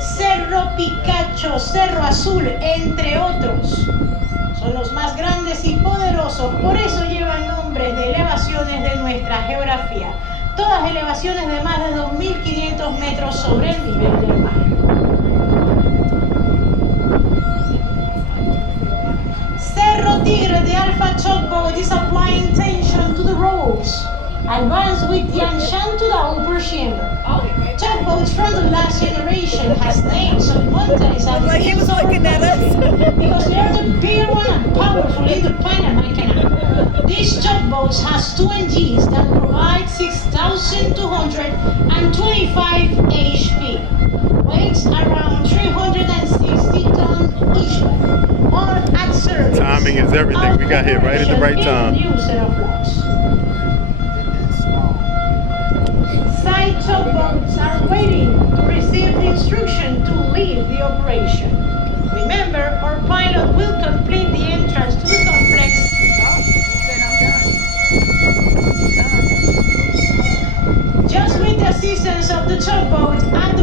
Cerro Picacho, Cerro Azul, entre otros. Son los más grandes y poderosos, por eso llevan nombres de elevaciones de nuestra geografía. Todas elevaciones de más de 2.500 metros sobre el nivel del mar. Cerro Tigre, the Alpha tugboat is applying tension to the ropes. Advance with Yanshan to the upper chamber. Tugboats from the last generation has names of mountains and Like he was looking at us. because they are the bigger one and powerful in the Panama Canal. These tugboats has 2 engines that provide 6,225 HP. Weights around 360 tons each one. All at service. Timing is everything. We got here right at the right time. New set of laws. Side tugboats are waiting to receive the instruction to leave the operation. Remember, our pilot will complete the entrance to the complex. Just with the assistance of the tugboat and